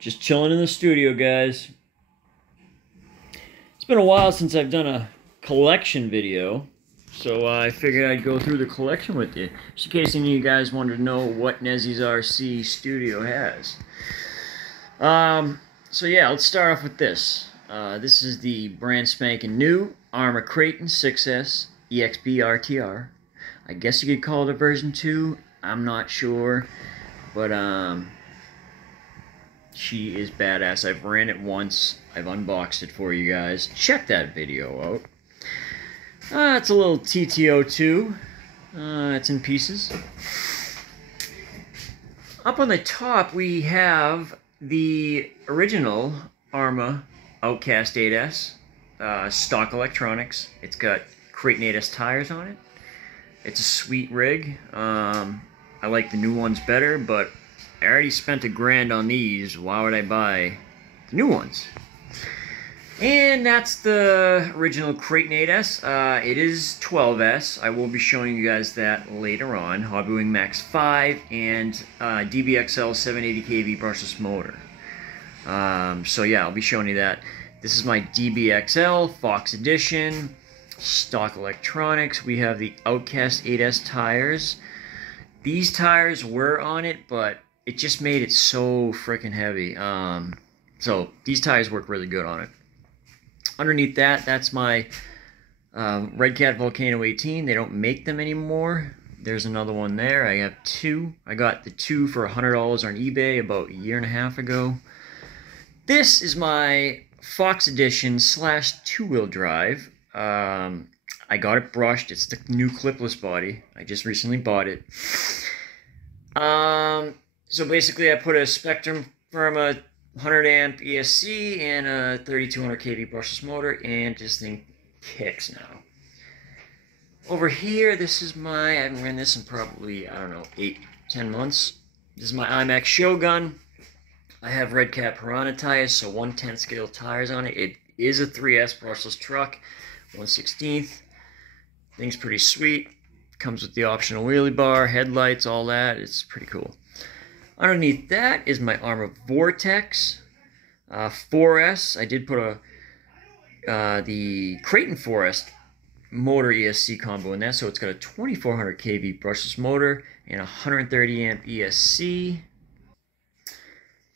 Just chilling in the studio, guys. It's been a while since I've done a collection video, so I figured I'd go through the collection with you, just in case any of you guys wanted to know what Nezzys RC Studio has. So yeah, let's start off with this. This is the brand spanking new Armatyn 6S EXT RTR. I guess you could call it a version 2. I'm not sure, but she is badass. I've ran it once. I've unboxed it for you guys. Check that video out. It's a little TTO2. It's in pieces. Up on the top, we have the original Arma Outcast 8S. Stock electronics. It's got Granite SS tires on it. It's a sweet rig. I like the new ones better, but I already spent $1,000 on these. Why would I buy the new ones? And that's the original Granite SS. It is 12S. I will be showing you guys that later on. Hobbywing Max 5 and DBXL 780 kV brushless motor. So yeah, I'll be showing you that. This is my DBXL Fox Edition. Stock electronics. We have the Outcast 8S tires. These tires were on it, but it just made it so freaking heavy. So these tires work really good on it. Underneath that, that's my Red Cat Volcano 18. They don't make them anymore. There's another one there. I have two. I got the two for $100 on eBay about a year and a half ago. This is my Fox Edition / two-wheel drive. I got it brushed. It's the new clipless body. I just recently bought it. So basically I put a Spectrum from a 100 amp ESC and a 3200 kV brushless motor, and this thing kicks now. Over here, this is my, I haven't ran this in probably, I don't know, 8-10 months. This is my IMAX Shogun. I have Red Cat Piranha tires, so 1/10 scale tires on it. It is a 3S brushless truck, 1/16. Thing's pretty sweet. Comes with the optional wheelie bar, headlights, all that. It's pretty cool. Underneath that is my Arma Vortex 4S. I did put the Creighton 4S motor ESC combo in that, so it's got a 2400 kV brushless motor and 130 amp ESC.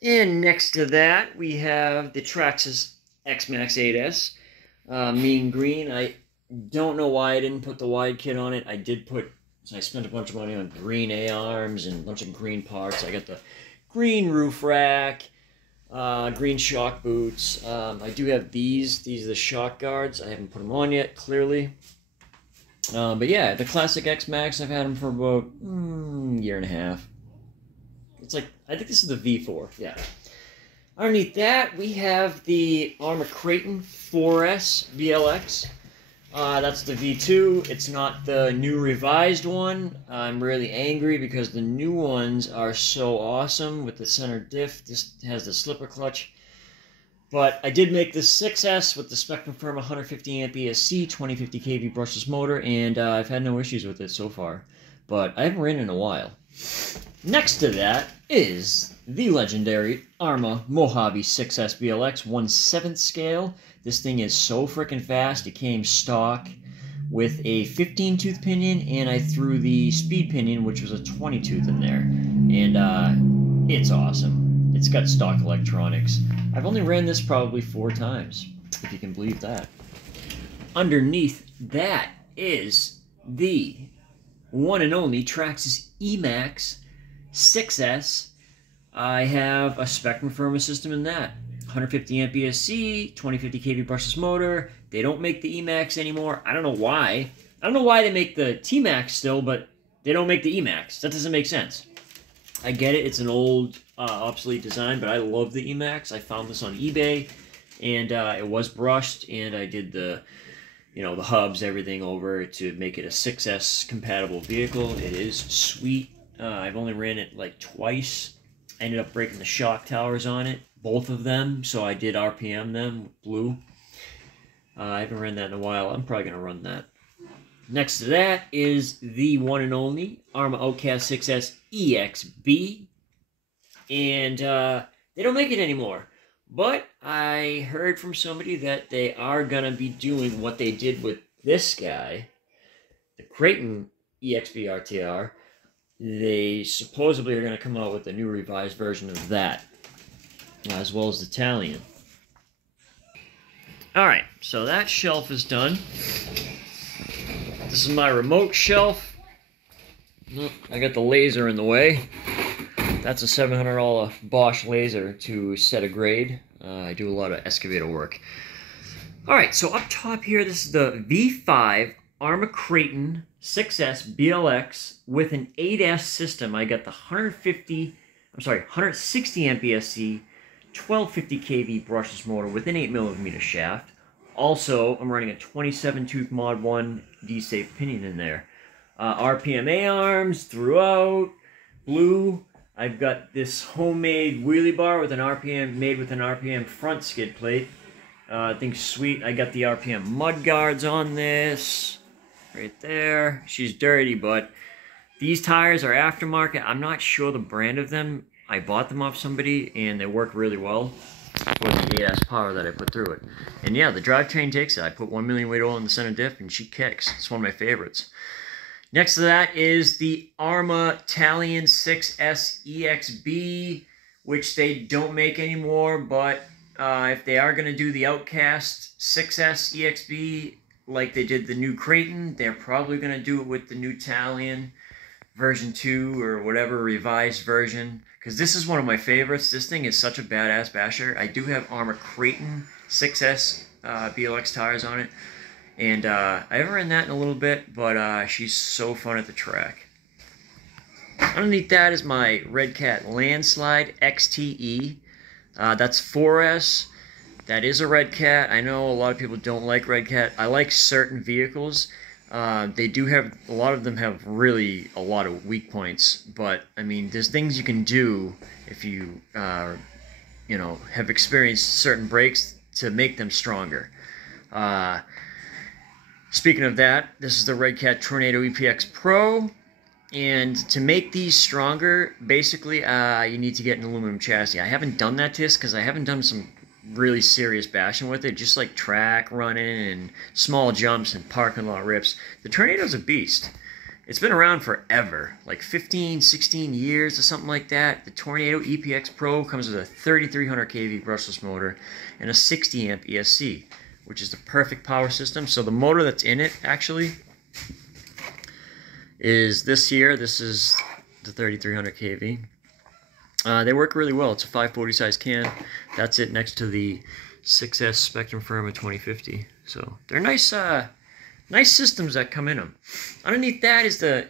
And next to that, we have the Traxxas X-Max 8S. Mean green. I don't know why I didn't put the wide kit on it. I did put, so I spent a bunch of money on green A-arms and a bunch of green parts. I got the green roof rack, green shock boots. I do have these. These are the shock guards. I haven't put them on yet, clearly. But yeah, the classic X-Max, I've had them for about a year and a half. It's like, I think this is the V4, yeah. Underneath that, we have the Armatyn 4S VLX. That's the V2. It's not the new revised one. I'm really angry because the new ones are so awesome with the center diff. This has the slipper clutch. But I did make the 6S with the Spectrum Firma 150 amp ESC, 2050 kV brushless motor, and I've had no issues with it so far. But I haven't ridden in a while. Next to that is the legendary Arma Mojave 6S VLX 1/7 scale. This thing is so freaking fast. It came stock with a 15-tooth pinion, and I threw the speed pinion, which was a 20-tooth in there. And it's awesome. It's got stock electronics. I've only ran this probably 4 times, if you can believe that. Underneath that is the one and only Traxxas EMAX 6S. I have a Spectrum Firma system in that. 150 amp ESC, 2050 kV brushless motor. They don't make the EMAX anymore. I don't know why. I don't know why they make the T-Max still, but they don't make the EMAX. That doesn't make sense. I get it. It's an old, obsolete design, but I love the EMAX. I found this on eBay, and it was brushed, and I did the, you know, the hubs, everything over to make it a 6S compatible vehicle. It is sweet. I've only ran it like twice. I ended up breaking the shock towers on it, both of them, so I did RPM them with blue. I haven't ran that in a while. I'm probably going to run that. Next to that is the one and only Arma Outcast 6S EXB. And they don't make it anymore. But I heard from somebody that they are going to be doing what they did with this guy, the Kaden EXT RTR. They supposedly are going to come out with a new revised version of that, as well as the Italian. Alright, so that shelf is done. This is my remote shelf. I got the laser in the way. That's a $700 Bosch laser to set a grade. I do a lot of excavator work. Alright, so up top here, this is the V5 Armatyn 6S BLX with an 8S system. I got the 160 amp ESC, 1250 kV brushless motor with an 8mm shaft. Also, I'm running a 27 tooth Mod 1 D-safe pinion in there. RPM A-arms throughout, blue. I've got this homemade wheelie bar with an RPM, made with an RPM front skid plate. I think sweet. I got the RPM mud guards on this, right there. She's dirty, but these tires are aftermarket. I'm not sure the brand of them. I bought them off somebody, and they work really well for the 8S power that I put through it. And yeah, the drivetrain takes it. I put 1 million weight oil in the center diff, and she kicks. It's one of my favorites. Next to that is the Armatyn 6S EXB, which they don't make anymore, but if they are going to do the Outcast 6S EXB like they did the new Kaden, they're probably going to do it with the new Italian version 2 or whatever revised version, because this is one of my favorites. This thing is such a badass basher. I do have Kaden 6S BLX tires on it, and I haven't ran that in a little bit, but she's so fun at the track. Underneath that is my Red Cat Landslide XTE. That's 4S. That is a Red Cat. I know a lot of people don't like Red Cat. I like certain vehicles. They do have, a lot of them have really a lot of weak points, but I mean, there's things you can do if you, you know, have experienced certain brakes to make them stronger. Speaking of that, this is the Red Cat Tornado EPX Pro, and to make these stronger, basically, you need to get an aluminum chassis. I haven't done that test because I haven't done some really serious bashing with it, just like track running and small jumps and parking lot rips. The Tornado's a beast. It's been around forever, like 15, 16 years or something like that. The Tornado EPX Pro comes with a 3300 kV brushless motor and a 60 amp ESC, which is the perfect power system. So the motor that's in it, actually, is this here. This is the 3300 kV. They work really well. It's a 540 size can. That's it next to the 6S Spectrum Firma 2050. So they're nice, nice systems that come in them. Underneath that is the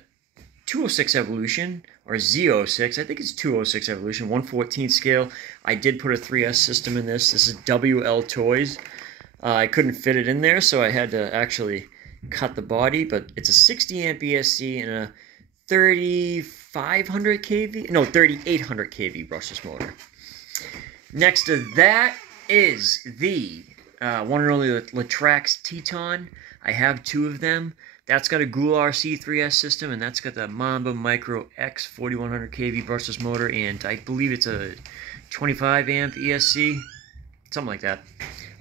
206 Evolution, or Z06. I think it's 206 Evolution, 1/14 scale. I did put a 3S system in this. This is WL Toys. I couldn't fit it in there, so I had to actually cut the body, but it's a 60 amp ESC and a 3500 kV, no, 3800 kV brushless motor. Next to that is the one and only Traxxas Teton. I have two of them. That's got a Gular C3S system, and that's got the Mamba Micro X 4100 kV brushless motor, and I believe it's a 25 amp ESC, something like that.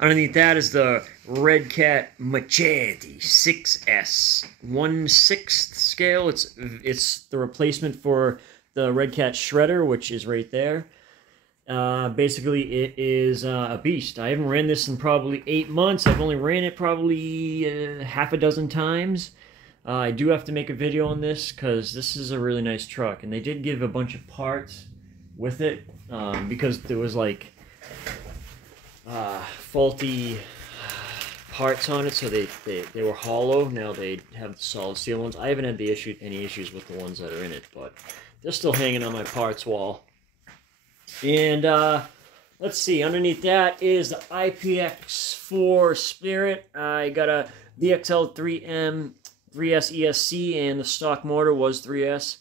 Underneath that is the Red Cat Mojave 6S, 1/6 scale. It's the replacement for the Red Cat Shredder, which is right there. Basically, it is a beast. I haven't ran this in probably 8 months. I've only ran it probably half a dozen times. I do have to make a video on this because this is a really nice truck, and they did give a bunch of parts with it because there was like faulty parts on it, so they were hollow. Now they have the solid steel ones. I haven't had any issues with the ones that are in it, but they're still hanging on my parts wall. And let's see, underneath that is the IPX4 Spirit. I got a VXL3M 3S ESC, and the stock motor was 3S.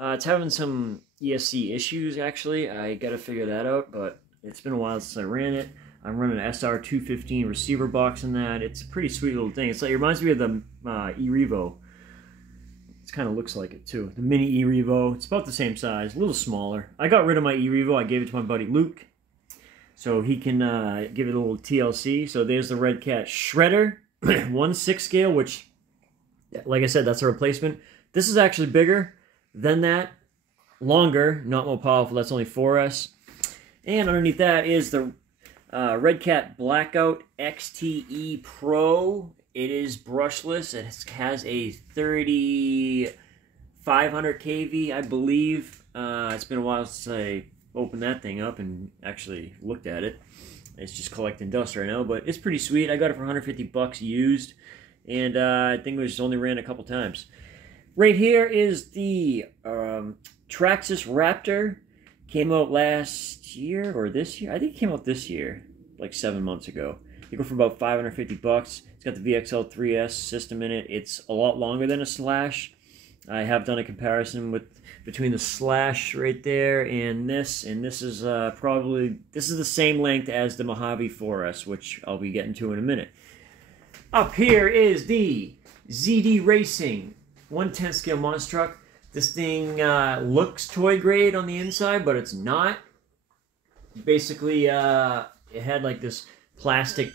It's having some ESC issues, actually. I got to figure that out, but it's been a while since I ran it. I'm running an SR215 receiver box in that. It's a pretty sweet little thing. It's like, it reminds me of the E-Revo. It kind of looks like it too. The mini E-Revo. It's about the same size, a little smaller. I got rid of my E-Revo. I gave it to my buddy Luke. so he can give it a little TLC. So there's the Red Cat Shredder, 1/6 scale, which, like I said, that's a replacement. This is actually bigger than that, longer, not more powerful. That's only 4S. And underneath that is the Red Cat Blackout XTE Pro. It is brushless. It has a 3500 kV, I believe. It's been a while since I opened that thing up and actually looked at it. It's just collecting dust right now, but it's pretty sweet. I got it for 150 bucks used, and I think it was only ran a couple times. Right here is the Traxxas Raptor. Came out last year or this year. I think it came out this year, like 7 months ago. They go for about 550 bucks. It's got the VXL 3S system in it. It's a lot longer than a Slash. I have done a comparison between the Slash right there and this is this is the same length as the Mojave 4S, which I'll be getting to in a minute. Up here is the ZD Racing 1/10 scale monster truck. This thing looks toy grade on the inside, but it's not. Basically, it had like this plastic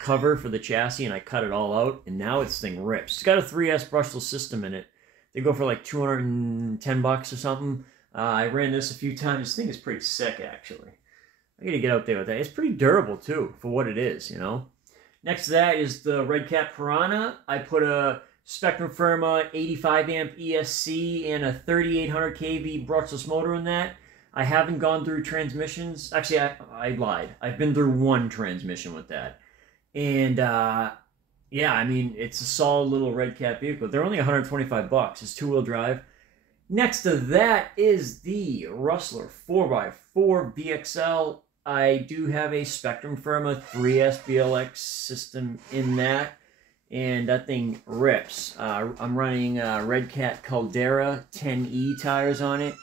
cover for the chassis, and I cut it all out, and now this thing rips. It's got a 3S brushless system in it. They go for like 210 bucks or something. I ran this a few times. This thing is pretty sick, actually. I gotta get out there with that. It's pretty durable, too, for what it is, you know? Next to that is the Red Cat Piranha. I put a Spectrum Firma 85 amp ESC and a 3800 kV brushless motor in that. I haven't gone through transmissions. Actually, I lied. I've been through one transmission with that. And, yeah, I mean, it's a solid little Red Cat vehicle. They're only 125 bucks. It's two-wheel drive. Next to that is the Rustler 4x4 BXL. I do have a Spectrum Firma 3S BLX system in that, and that thing rips. I'm running Red Cat Caldera 10E tires on it,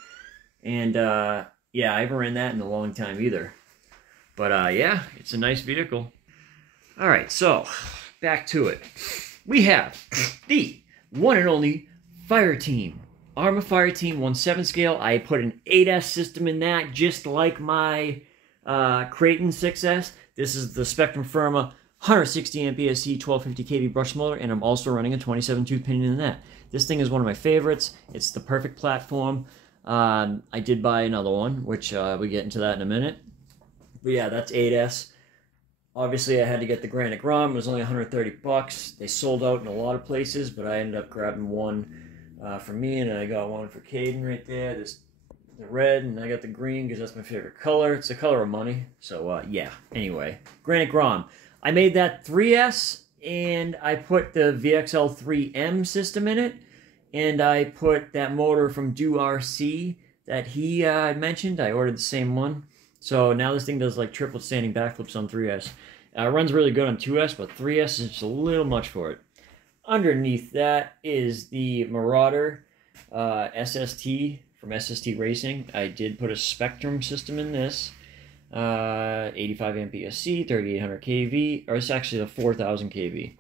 and yeah, I haven't ran that in a long time either. But yeah, it's a nice vehicle. All right, so back to it. We have the one and only Fire Team. Arma Fire Team 1/7 scale. I put an 8S system in that, just like my Kaden 6S. This is the Spectrum Firma 160 amp ESC 1250 kV brush motor, and I'm also running a 27 tooth pinion in that. This thing is one of my favorites. It's the perfect platform. I did buy another one, which we'll get into that in a minute. But yeah, that's 8S. Obviously, I had to get the Granite Grom. It was only 130 bucks. They sold out in a lot of places, but I ended up grabbing one for me, and I got one for Kaden right there. This the red, and I got the green because that's my favorite color. It's the color of money. So yeah. Anyway, Granite Grom. I made that 3S, and I put the VXL 3M system in it, and I put that motor from Do RC that he mentioned. I ordered the same one. So now this thing does like triple standing backflips on 3S. It runs really good on 2S, but 3S is just a little much for it. Underneath that is the Marauder SST from SST Racing. I did put a Spectrum system in this. 85 amp ESC, 3800 kV, or it's actually the 4000 kV.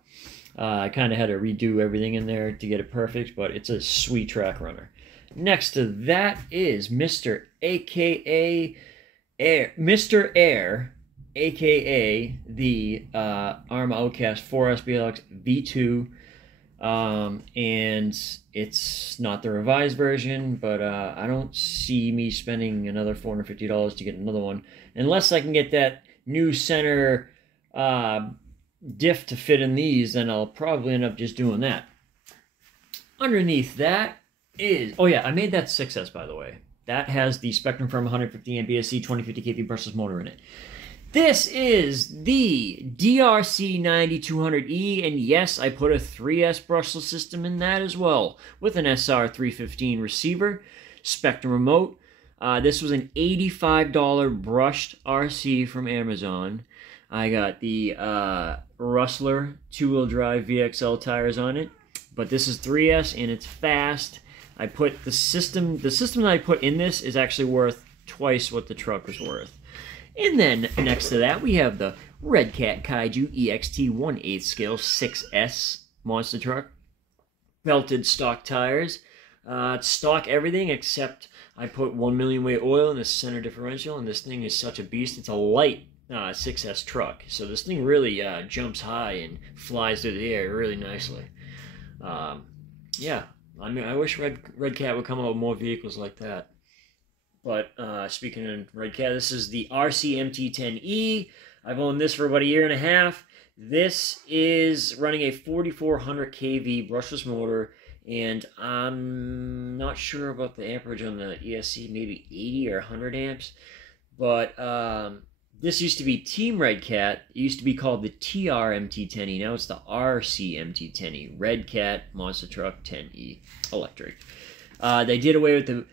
I kind of had to redo everything in there to get it perfect, but it's a sweet track runner. Next to that is Mr. Air, aka the Arma Outcast 4S BLX V2. And it's not the revised version, but I don't see me spending another $450 to get another one, unless I can get that new center diff to fit in these. Then I'll probably end up just doing that. Underneath that is, oh yeah, I made that 6S, by the way. That has the Spectrum Firma 150 amp ESC 2050 kV brushless motor in it. This is the DRC 9200E, and yes, I put a 3S brushless system in that as well, with an SR315 receiver, Spectrum remote. This was an $85 brushed RC from Amazon. I got the Rustler 2-wheel drive VXL tires on it, but this is 3S and it's fast. I put the system that I put in this is actually worth twice what the truck was worth. And then next to that, we have the Red Cat Kaiju EXT 1/8 scale 6S monster truck. Belted stock tires. It's stock everything except I put 1 million weight oil in the center differential, and this thing is such a beast. It's a light 6S truck, so this thing really jumps high and flies through the air really nicely. Yeah, I mean, I wish Red Cat would come out with more vehicles like that. But speaking of Red Cat, this is the RC MT10E. I've owned this for about a year and a half. This is running a 4400 kV brushless motor, and I'm not sure about the amperage on the ESC, maybe 80 or 100 amps. But this used to be Team Red Cat. It used to be called the TR MT10E. Now it's the RC MT10E, Red Cat Monster Truck 10E electric. They did away with the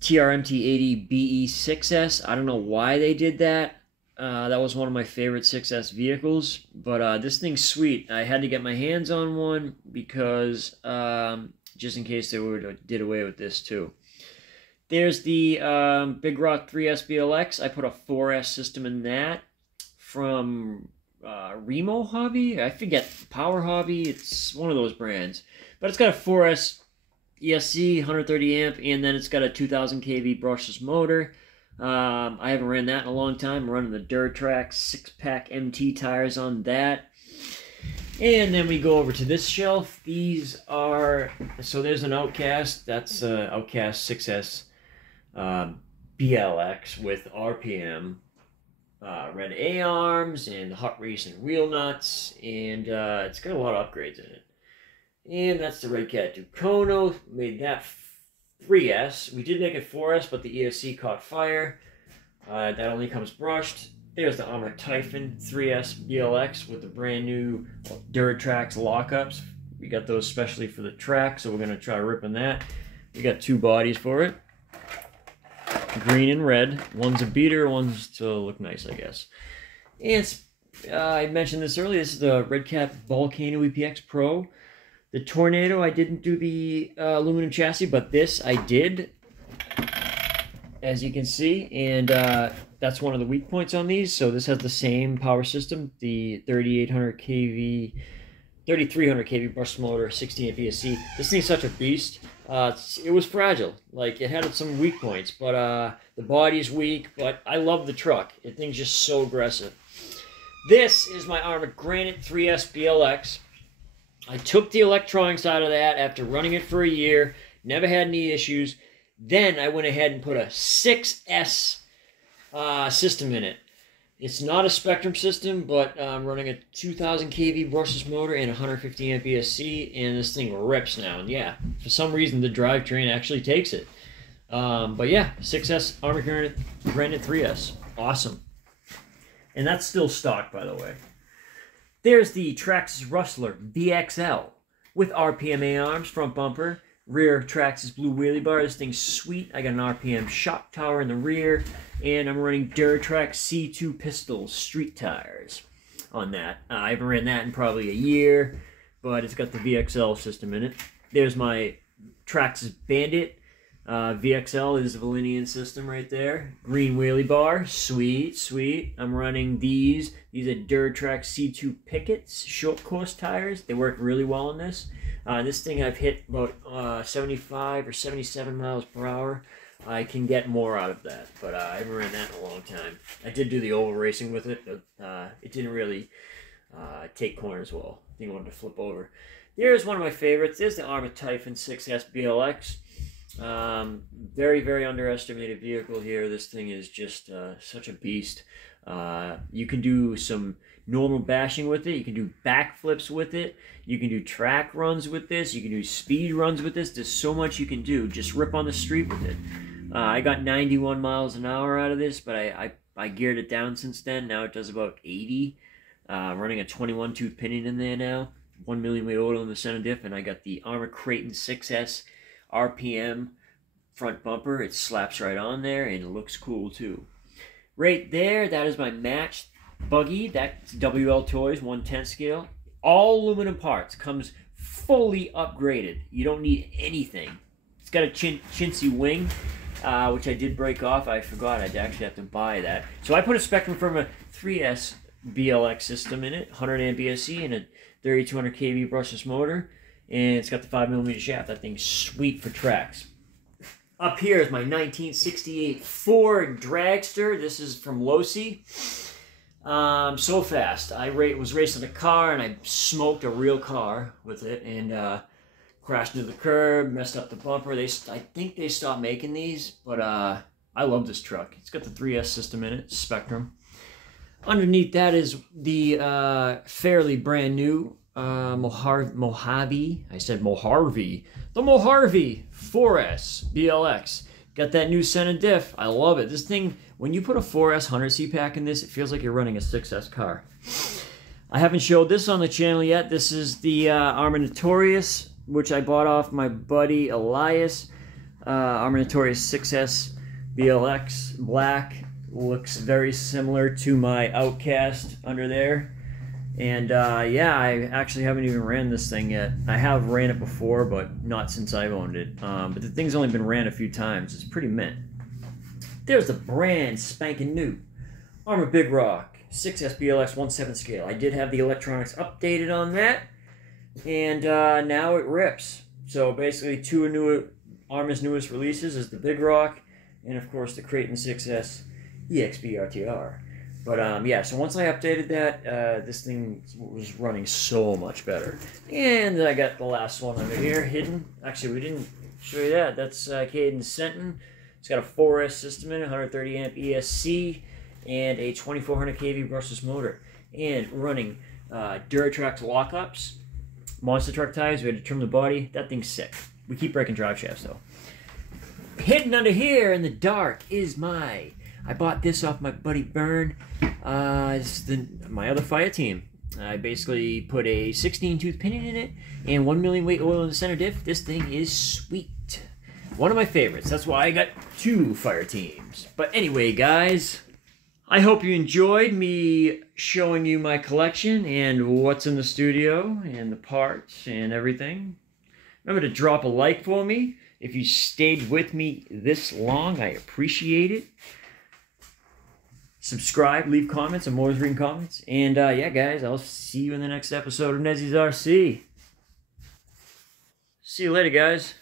TR MT80 BE6S. I don't know why they did that. That was one of my favorite 6S vehicles, but this thing's sweet. I had to get my hands on one because just in case they did away with this too. There's the Big Rock 3S BLX. I put a 4S system in that from Mojave. I forget, Power Hobby. It's one of those brands, but it's got a 4S ESC, 130 amp, and then it's got a 2000 kV brushless motor. I haven't ran that in a long time. I'm running the Traxxas 6-pack MT tires on that. And then we go over to this shelf. These are, so there's an Outcast. That's Outcast 6S BLX with RPM, red A-arms, and hot racing wheel nuts. And it's got a lot of upgrades in it. And that's the Red Cat Ducono. Made that 3S. We did make it 4S, but the ESC caught fire. That only comes brushed. There's the Armatyn 3S BLX with the brand new Duratrax lockups. We got those specially for the track, so we're going to try ripping that. We got two bodies for it. Green and red. One's a beater, one's to look nice, I guess. And I mentioned this earlier. This is the Red Cat Volcano EPX Pro. The Tornado, I didn't do the aluminum chassis, but this I did, as you can see, and that's one of the weak points on these. So this has the same power system, the 3800 kV, 3300 kV brush motor, 16 amp ESC. This thing's such a beast. It was fragile, like it had some weak points, but the body's weak. But I love the truck. The thing's just so aggressive. This is my Granite 3S BLX. I took the electronics out of that after running it for a year, never had any issues. Then I went ahead and put a 6S system in it. It's not a Spectrum system, but I'm running a 2000 kV brushless motor and 150 amp ESC, and this thing rips now. And yeah, for some reason the drivetrain actually takes it. But yeah, 6S Granite 3S. Awesome. And that's still stock, by the way. There's the Traxxas Rustler VXL with RPM A-arms, front bumper, rear Traxxas blue wheelie bar. This thing's sweet. I got an RPM shock tower in the rear, and I'm running Duratrax C2 Pistols street tires on that. I haven't ran that in probably a year, but it's got the VXL system in it. There's my Traxxas Bandit. VXL is the Valinian system right there. Green wheelie bar, sweet, sweet. I'm running these. These are Duratrax C2 Pickets, short course tires. They work really well on this. This thing I've hit about 75 or 77 miles per hour. I can get more out of that, but I haven't ran that in a long time. I did do the oval racing with it, but it didn't really take corners well. I think I wanted to flip over. Here's one of my favorites. There's the Armatyn 6S BLX. Very, very underestimated vehicle here. This thing is just such a beast. You can do some normal bashing with it. You can do backflips with it. You can do track runs with this. You can do speed runs with this. There's so much you can do. Just rip on the street with it. I got 91 miles an hour out of this, but I geared it down since then. Now it does about 80. Running a 21 tooth pinion in there now. 1 million weight oil in the center diff, and I got the Armatyn 6S RPM front bumper. It slaps right on there, and it looks cool too. Right there, that is my matched Buggy. That's WL Toys 1/10 scale. All aluminum parts. Comes fully upgraded. You don't need anything. It's got a chintzy wing, which I did break off. I forgot I'd actually have to buy that. So I put a Spectrum from a 3S BLX system in it, 100 amp ESC and a 3200 kV brushless motor. And it's got the 5mm shaft. That thing's sweet for tracks. Up here is my 1968 Ford Dragster. This is from Losi. So fast. I was racing a car and I smoked a real car with it and crashed into the curb, messed up the bumper. I think they stopped making these, but I love this truck. It's got the 3S system in it, Spectrum. Underneath that is the fairly brand new Mojave. I said Mojave. The Mojave 4S BLX. Got that new center diff. I love it. This thing, when you put a 4S 100C pack in this, it feels like you're running a 6S car. I haven't showed this on the channel yet. This is the Armanator, which I bought off my buddy Elias. Armanator 6S BLX black. Looks very similar to my Outcast under there. And yeah, I actually haven't even ran this thing yet. I have ran it before, but not since I've owned it. But the thing's only been ran a few times. It's pretty mint. There's the brand spanking new Armor Big Rock 6S BLX 1/7 scale. I did have the electronics updated on that, and now it rips. So basically, two new Arma's newest releases is the Big Rock, and of course the Kaden 6S EXT RTR. But yeah, so once I updated that, this thing was running so much better. And I got the last one under here, hidden. Actually, we didn't show you that. That's Kaden Senton. It's got a 4S system in it, 130 amp ESC, and a 2400 kV brushless motor. And running Duratrax lockups, monster truck tires. We had to trim the body. That thing's sick. We keep breaking drive shafts though. Hidden under here in the dark is I bought this off my buddy Byrne. It's my other fire team. I basically put a 16-tooth pinion in it and 1 million weight oil in the center diff. This thing is sweet. One of my favorites. That's why I got 2 fire teams. But anyway, guys, I hope you enjoyed me showing you my collection and what's in the studio and the parts and everything. Remember to drop a like for me. If you stayed with me this long, I appreciate it. Subscribe, leave comments. I'm always reading comments. And yeah, guys, I'll see you in the next episode of Nezzys RC. See you later, guys.